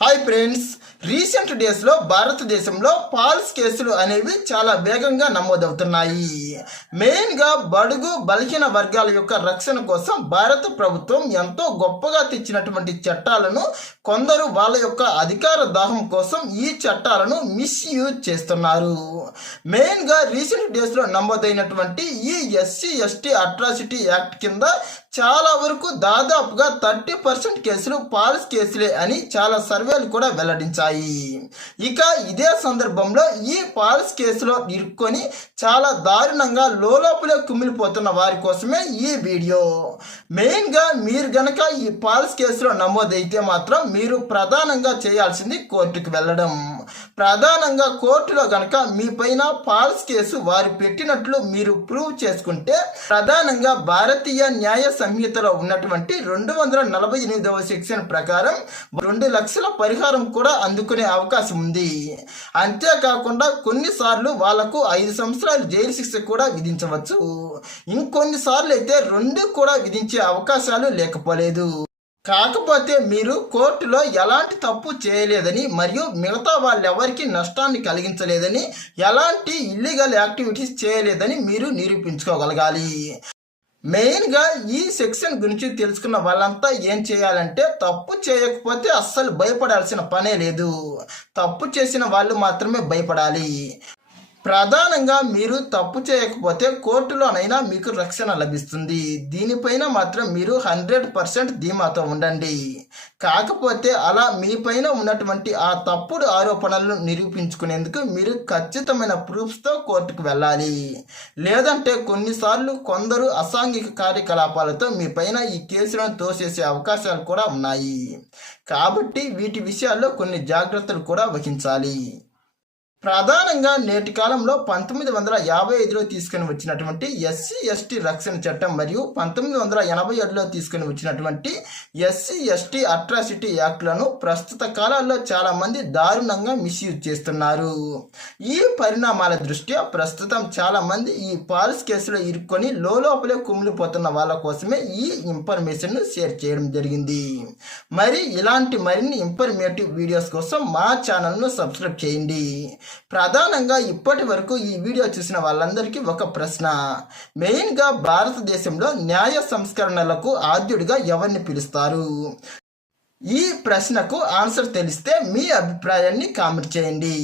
Hi friends, recent డేస్లో భారతదేశంలో falls కేసులు అనేవి చాలా వేగంగా నమోదవుతున్నాయి. మెయిన్గా బడుగు బలహీన వర్గాల యొక్క రక్షణ కోసం భారత ప్రభుత్వం ఎంతో గొప్పగా తెచ్చినటువంటి చట్టాలను కొందరు వాళ్ళ యొక్క అధికార దాహం కోసం ఈ చట్టాలను మిస్యూజ్ చేస్తున్నారు. మెయిన్గా రీసెంట్ డేస్లో నమోదైనటువంటి ఈ ఎస్సీ ఎస్టీ అట్రాసిటీ యాక్ట్ కింద చాలా వరకు దాదాపుగా 30% కేసులు ఫాల్స్ కేసులే అని చాలా సర్వేలు కూడా వెల్లడించాయి. ఇక ఇదే సందర్భంలో ఈ ఫాల్స్ కేసులో ఇరుక్కొని చాలా దారుణంగా లోపలే కుమిలిపోతున్న వారి కోసమే ఈ వీడియో. మెయిన్గా మీరు గనక ఈ ఫాల్స్ కేసులో నమోదైతే మాత్రం మీరు ప్రధానంగా చేయాల్సింది కోర్టుకు వెళ్ళడం. ప్రధానంగా కోర్టులో గనక మీ పైన ఫాల్స్ కేసు వారు పెట్టినట్లు మీరు ప్రూవ్ చేసుకుంటే ప్రధానంగా భారతీయ న్యాయ సంహితలో ఉన్నటువంటి 248వ సెక్షన్ ప్రకారం 2 లక్షల పరిహారం కూడా అందుకునే అవకాశం ఉంది. అంతేకాకుండా కొన్నిసార్లు వాళ్లకు 5 సంవత్సరాలు జైలు శిక్ష కూడా విధించవచ్చు. ఇంకొన్నిసార్లు అయితే 2 కూడా విధించే అవకాశాలు లేకపోలేదు. కాకపోతే మీరు కోర్టులో ఎలాంటి తప్పు చేయలేదని మరియు మిగతా వాళ్ళెవరికి నష్టాన్ని కలిగించలేదని ఎలాంటి ఇల్లీగల్ యాక్టివిటీస్ చేయలేదని మీరు నిరూపించుకోగలగాలి. మెయిన్గా ఈ సెక్షన్ గురించి తెలుసుకున్న వాళ్ళంతా ఏం చేయాలంటే తప్పు చేయకపోతే అస్సలు భయపడాల్సిన పనే లేదు. తప్పు చేసిన వాళ్ళు మాత్రమే భయపడాలి. ప్రధానంగా మీరు తప్పు చేయకపోతే కోర్టులోనైనా మీకు రక్షణ లభిస్తుంది. దీనిపైన మాత్రం మీరు 100% ధీమాతో ఉండండి. కాకపోతే అలా మీపైన ఉన్నటువంటి ఆ తప్పుడు ఆరోపణలను నిరూపించుకునేందుకు మీరు ఖచ్చితమైన ప్రూఫ్స్తో కోర్టుకు వెళ్ళాలి. లేదంటే కొన్నిసార్లు కొందరు అసాంఘిక కార్యకలాపాలతో మీపైన ఈ కేసులను తోసేసే అవకాశాలు కూడా ఉన్నాయి. కాబట్టి వీటి విషయాల్లో కొన్ని జాగ్రత్తలు కూడా వహించాలి. ప్రధానంగా నేటి కాలంలో 1955లో తీసుకుని వచ్చినటువంటి ఎస్సీ ఎస్టీ రక్షణ చట్టం మరియు 1987లో తీసుకుని వచ్చినటువంటి ఎస్సీ ఎస్టీ అట్రాసిటీ యాక్ట్లను ప్రస్తుత కాలాల్లో చాలా మంది దారుణంగా మిస్యూజ్ చేస్తున్నారు. ఈ పరిణామాల దృష్ట్యా ప్రస్తుతం చాలా మంది ఈ ఫాల్స్ కేసులో ఇరుక్కొని లోపలే కుమిలిపోతున్న వాళ్ళ కోసమే ఈ ఇన్ఫర్మేషన్ షేర్ చేయడం జరిగింది. మరి ఇలాంటి మరిన్ని ఇన్ఫర్మేటివ్ వీడియోస్ కోసం మా ఛానల్ను సబ్స్క్రైబ్ చేయండి. ప్రధానంగా ఇప్పటి వరకు ఈ వీడియో చూసిన వాళ్ళందరికీ ఒక ప్రశ్న. మెయిన్గా భారతదేశంలో న్యాయ సంస్కరణలకు ఆద్యుడిగా ఎవరిని పిలుస్తారు? ఈ ప్రశ్నకు ఆన్సర్ తెలిస్తే మీ అభిప్రాయాన్ని కామెంట్ చేయండి.